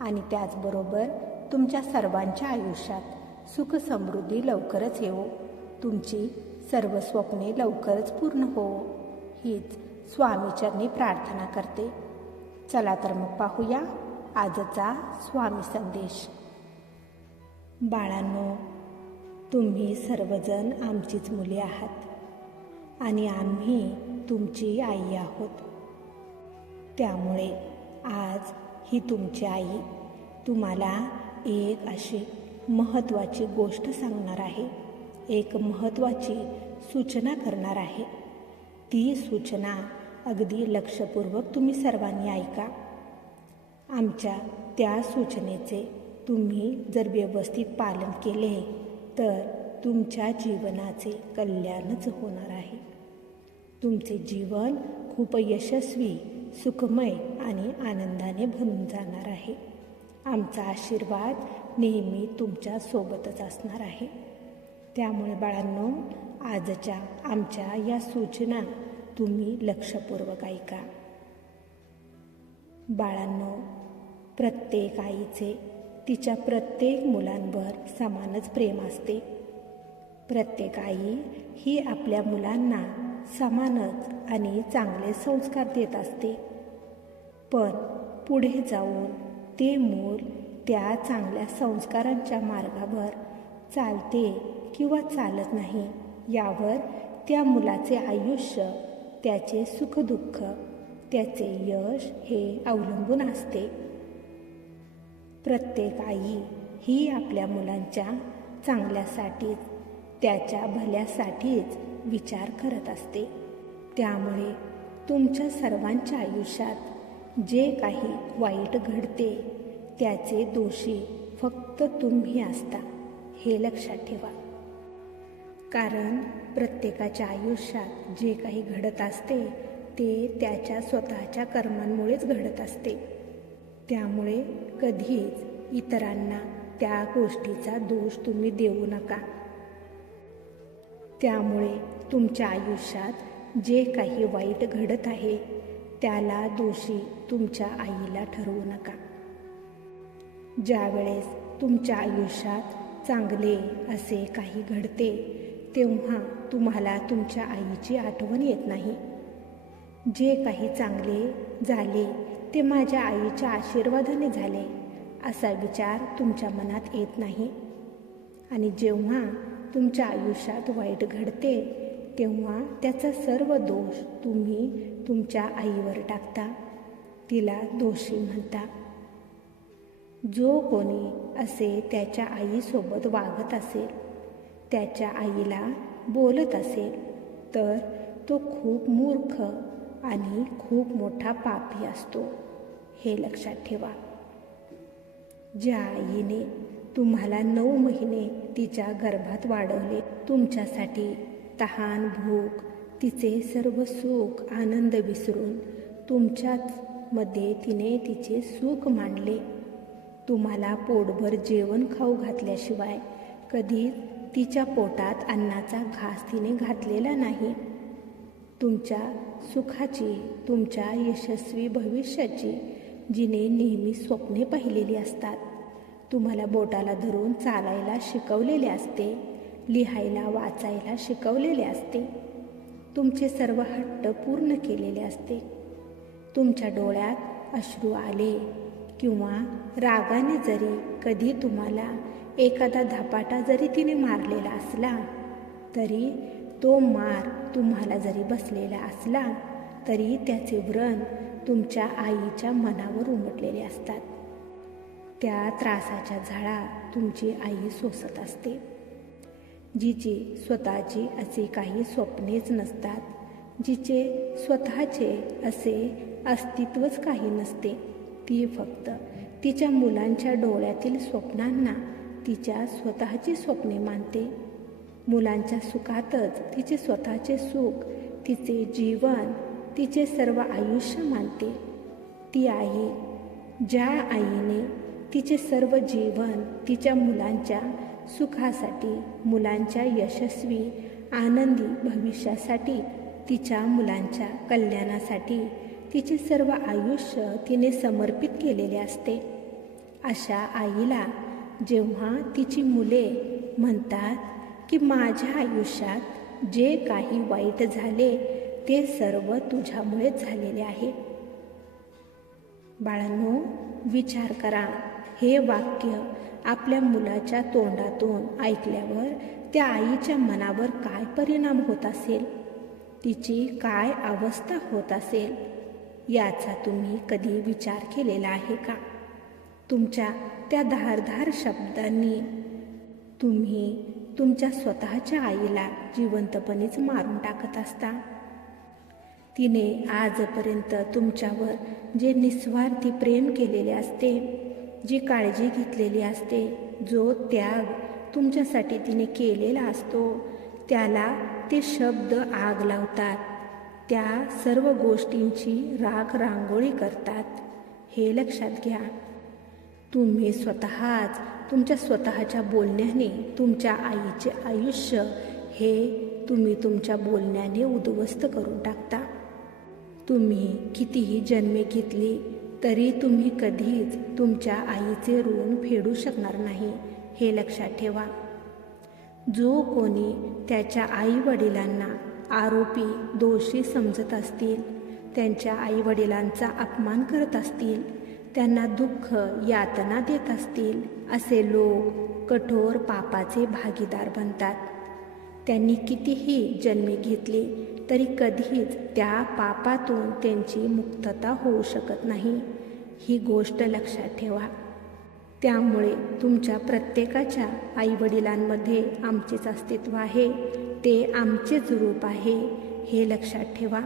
आणि त्याचबरोबर तुमच्या सर्वांच्या आयुष्यात सुख समृद्धी लवकरच येवो. तुमची सर्व स्वप्ने लवकरच पूर्ण हो हीच स्वामीचरणी प्रार्थना करते. चला तर मग पाहूया आजचा स्वामी संदेश. बाळांनो तुम्ही सर्वजण आमचीच मुले आहात आणि आम्ही तुमची आई आहोत. त्यामुळे आज ही तुमची आई तुम्हाला एक अशी महत्त्वाची गोष्ट सांगणार आहे. एक महत्त्वाची सूचना करणार आहे. ती सूचना अगदी लक्षपूर्वक तुम्ही सर्वांनी ऐका. आमच्या त्या सूचनेचे तुम्ही जर व्यवस्थित पालन केले तर तुमच्या जीवनाचे कल्याणच होणार आहे. तुमचे जीवन खूप यशस्वी सुखमय आणि आनंदाने भरून जाणार आहे. आमचा आशीर्वाद नेहमी तुमच्या सोबतच असणार आहे. त्यामुळे बाळांनो आजच्या आमच्या या सूचना तुम्ही लक्षपूर्वक ऐका. बाळांनो प्रत्येक आईचे तिच्या प्रत्येक मुलांवर समानच प्रेम असते. प्रत्येक आई ही आपल्या मुलांना समानच आणि चांगले संस्कार देत असते. पण पुढे जाऊन ते मूल त्या चांगल्या संस्कारांच्या मार्गावर चालते किंवा चालत नाही यावर त्या मुलाचे आयुष्य त्याचे सुखदुःख त्याचे यश हे अवलंबून असते. प्रत्येक आई ही आपल्या मुलांच्या चांगल्यासाठीच त्याच्या भल्यासाठीच विचार करत असते. त्यामुळे तुमच्या सर्वांच्या आयुष्यात जे काही वाईट घडते त्याचे दोषी फक्त तुम्ही असता हे लक्षात ठेवा. कारण प्रत्येकाच्या आयुष्यात जे काही घडत असते ते त्याच्या स्वतःच्या कर्मांमुळेच घडत असते. त्यामुळे कधीच इतरांना त्या गोष्टीचा दोष तुम्ही देऊ नका. त्यामुळे तुमच्या आयुष्यात जे काही वाईट घडत आहे त्याला दोषी तुमच्या आईला ठरवू नका. ज्यावेळेस तुमच्या आयुष्यात चांगले असे काही घडते तेव्हा तुम्हाला तुमच्या आईची आठवण येत नाही. जे काही चांगले झाले ते माझ्या आईच्या आशीर्वादाने झाले असा विचार तुमच्या मनात येत नाही. आणि जेव्हा तुमच्या आयुष्यात वाईट घडते तेव्हा त्याचा सर्व दोष तुम्ही तुमच्या आईवर टाकता. तिला दोषी म्हणता. जो कोणी असे त्याच्या आईसोबत वागत असेल त्याच्या आईला बोलत असेल तर तो खूप मूर्ख आणि खूप मोठा पापी असतो. हे लक्षात ठेवा. ज्या आईने तुम्हाला नऊ महिने तिच्या गर्भात वाढवले. तुमच्यासाठी तहान भूक तिचे सर्व सुख आनंद विसरून तुमच्याच मध्ये तिने तिचे सुख मांडले. तुम्हाला पोटभर जेवण खाऊ घातल्याशिवाय कधीच तिच्या पोटात अन्नाचा घास तिने घातलेला नाही. तुमच्या सुखाची तुमच्या यशस्वी भविष्याची जिने नेहमी स्वप्ने पाहिलेली असतात. तुम्हाला बोटाला धरून चालायला शिकवलेले असते लिहायला वाचायला शिकवलेले असते. तुमचे सर्व हट्ट पूर्ण केलेले असते. तुमच्या डोळ्यात अश्रू आले किंवा रागाने जरी कधी तुम्हाला एखादा धपाटा जरी तिने मारलेला असला तरी तो मार तुम्हाला जरी बसलेला असला तरी त्याचे व्रण तुमच्या आईच्या मनावर उमटलेले असतात. त्या त्रासाच्या झाडा तुमची आई सोसत असते. जिची स्वतःची असे काही स्वप्नेच नसतात जिचे स्वतःचे असे अस्तित्वच काही नसते. ती फक्त तिच्या मुलांच्या डोळ्यातील स्वप्नांना तिच्या स्वतःची स्वप्ने मानते. मुलांच्या सुखातच तिचे स्वतःचे सुख तिचे जीवन तिचे सर्व आयुष्य मानते. ती आई ज्या आईने तिचे सर्व जीवन तिच्या मुलांच्या सुखासाठी मुलांच्या यशस्वी आनंदी भविष्यासाठी तिच्या मुलांच्या कल्याणासाठी तिचे सर्व आयुष्य तिने समर्पित केलेले असते. अशा आईला जेव्हा तिची मुले म्हणतात की माझ्या आयुष्यात जे काही वाईट झाले ते सर्व तुझ्यामुळेच झालेले आहे. बाळांनो विचार करा. हे वाक्य आपल्या मुलाच्या तोंडातून ऐकल्यावर त्या आईच्या मनावर काय परिणाम होत असेल? तिची काय अवस्था होत असेल? याचा तुम्ही कधी विचार केलेला आहे का? तुमच्या त्या धारधार शब्दांनी तुम्ही तुमच्या स्वतःच्या आईला जिवंतपणेच मारून टाकत असता? तिने आजपर्यंत तुमच्यावर जे निस्वार्थी प्रेम केलेले असते जी काळजी घेतलेली असते जो त्याग तुमच्यासाठी तिने केलेला असतो त्याला ते शब्द आग लावतात. त्या सर्व गोष्टींची राग रांगोळी करतात. हे लक्षात घ्या. तुम्ही स्वतःच तुमच्या स्वतःच्या बोलण्याने तुमच्या आईचे आयुष्य हे तुम्ही तुमच्या बोलण्याने उद्ध्वस्त करून टाकता. तुम्ही कितीही जन्मे घेतली तरी तुम्ही कधीच तुमच्या आईचे ऋण फेडू शकणार नाही हे लक्षात ठेवा. जो कोणी त्याच्या आई वडिलांना आरोपी दोषी समजत असतील त्यांच्या आईवडिलांचा अपमान करत असतील त्यांना दुःख यातना देत असतील असे लोक कठोर पापाचे भागीदार बनतात. त्यांनी कितीही जन्मे घेतली तरी कधीच त्या पापातून त्यांची मुक्तता होऊ शकत नाही. ही गोष्ट लक्षात ठेवा. त्यामुळे तुमच्या प्रत्येकाच्या आईवडिलांमध्ये आमचेच अस्तित्व आहे. ते आमचेच रूप आहे हे लक्षात ठेवा.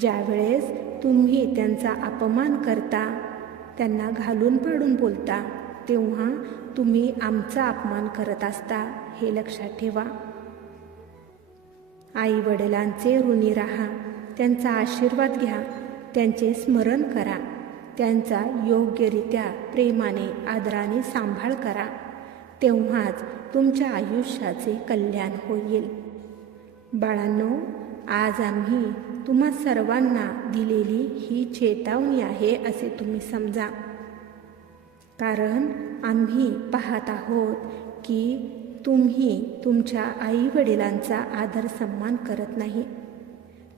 ज्यावेळेस तुम्ही त्यांचा अपमान करता त्यांना घालून पाडून बोलता तेव्हा तुम्ही आमचा अपमान करत असता हे लक्षात ठेवा. आई वडिलांचे ऋणी राहा त्यांचा आशीर्वाद घ्या त्यांचे स्मरण करा त्यांचा योग्यरित्या प्रेमाने आदराने सांभाळ करा. तेव्हाच तुमच्या आयुष्याचे कल्याण होईल. बाळांनो आज आम्ही तुम्हा सर्वांना दिलेली ही चेतावणी आहे असे तुम्ही समजा. कारण आम्ही पाहत आहोत की तुम्ही तुमच्या आईवडिलांचा आदर सन्मान करत नाही.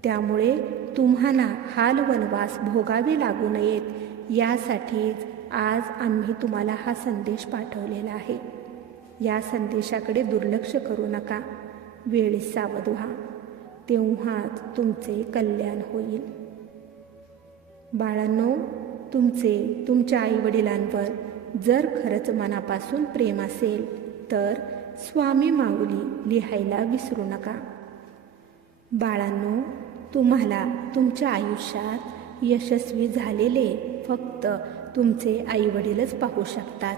त्यामुळे तुम्हाला हाल वनवास भोगावे लागू नयेत. यासाठीच आज आम्ही तुम्हाला हा संदेश पाठवलेला आहे. या संदेशाकडे दुर्लक्ष करू नका. वेळी सावध व्हा. तेव्हाच तुमचे कल्याण होईल. बाळांनो तुमचे तुमच्या आईवडिलांवर जर खरंच मनापासून प्रेम असेल तर स्वामी माऊली लिहायला विसरू नका. बाळांनो तुम्हाला तुमच्या आयुष्यात यशस्वी झालेले फक्त तुमचे आईवडीलच पाहू शकतात.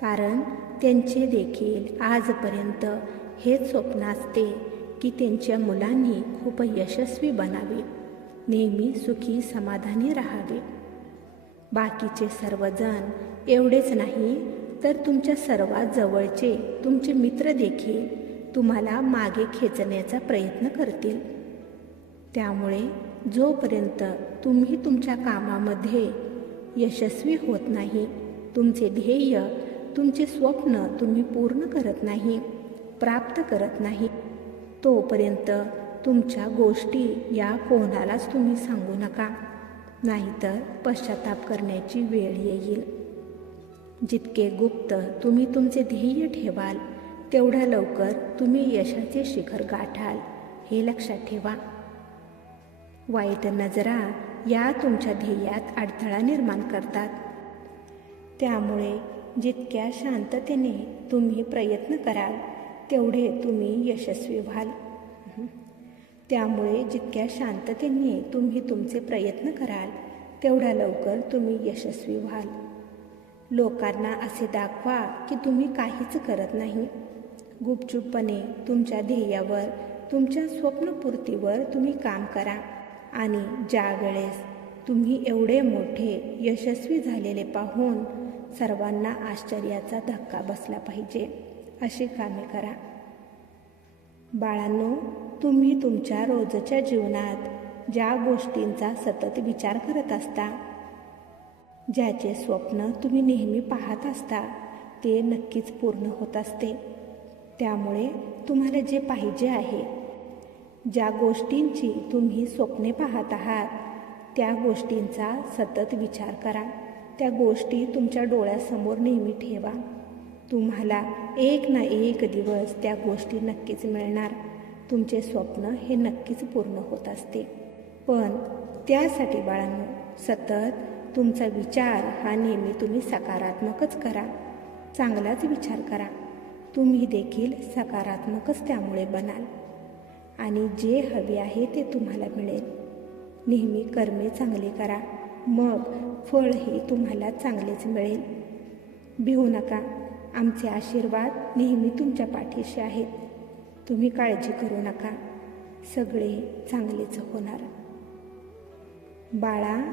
कारण त्यांचे देखील आजपर्यंत हेच स्वप्न असते की त्यांच्या मुलांनी खूप यशस्वी बनावे नेहमी सुखी समाधानी राहावे. बाकीचे सर्वजण एवढेच नाही तर तुमच्या सर्वात जवळचे तुमचे मित्र देखील तुम्हाला मागे खेचण्याचा प्रयत्न करतील. त्यामुळे जोपर्यंत तुम्ही तुमच्या कामामध्ये यशस्वी होत नाही तुमचे ध्येय तुमचे स्वप्न तुम्ही पूर्ण करत नाही प्राप्त करत नाही तोपर्यंत तुमच्या गोष्टी या कोणालाच तुम्ही सांगू नका. नाहीतर पश्चाताप करण्याची वेळ येईल. जितके गुप्त तुम्ही तुमचे ध्येय ठेवाल तेवढ्या लवकर तुम्ही यशाचे शिखर गाठाल. हे लक्षात ठेवा. वाईट नजरा या तुमच्या ध्येयात अडथळा निर्माण करतात. त्यामुळे जितक्या शांततेने तुम्ही प्रयत्न कराल तेवढे तुम्ही यशस्वी व्हाल. त्यामुळे जितक्या शांततेने तुम्ही तुमचे प्रयत्न कराल तेवढ्या लवकर तुम्ही यशस्वी व्हाल. लोकांना असे दाखवा की तुम्ही काहीच करत नाही. गुपचूपपणे तुमच्या ध्येयावर तुमच्या स्वप्नपूर्तीवर तुम्ही काम करा. आणि ज्या वेळेस तुम्ही एवढे मोठे यशस्वी झालेले पाहून सर्वांना आश्चर्याचा धक्का बसला पाहिजे अशी कामे करा. बाळांनो तुम्ही तुमच्या रोजच्या जीवनात ज्या गोष्टींचा सतत विचार करत असता ज्याचे स्वप्न तुम्ही नेहमी पाहत असता ते नक्कीच पूर्ण होत असते. त्यामुळे तुम्हाला जे पाहिजे आहे ज्या गोष्टींची तुम्ही स्वप्ने पाहत आहात त्या गोष्टींचा सतत विचार करा. त्या गोष्टी तुमच्या डोळ्यासमोर नेहमी ठेवा. तुम्हाला एक ना एक दिवस त्या गोष्टी नक्कीच मिळणार. तुमचे स्वप्न हे नक्कीच पूर्ण होत असते. पण त्यासाठी बाळांनो सतत तुमचा विचार हा नेहमी तुम्ही सकारात्मकच करा. चांगलाच विचार करा. तुम्ही देखील सकारात्मकच त्यामुळे बनाल. आणि जे हवे आहे ते तुम्हाला मिळेल. नेहमी कर्मे चांगली करा. मग फळही तुम्हाला चांगलेच मिळेल. भिवू नका. आमचे आशीर्वाद नेहमी तुमच्या पाठीशी आहेत. तुम्ही काळजी करू नका. सगळे चांगलेच होणार. बाळा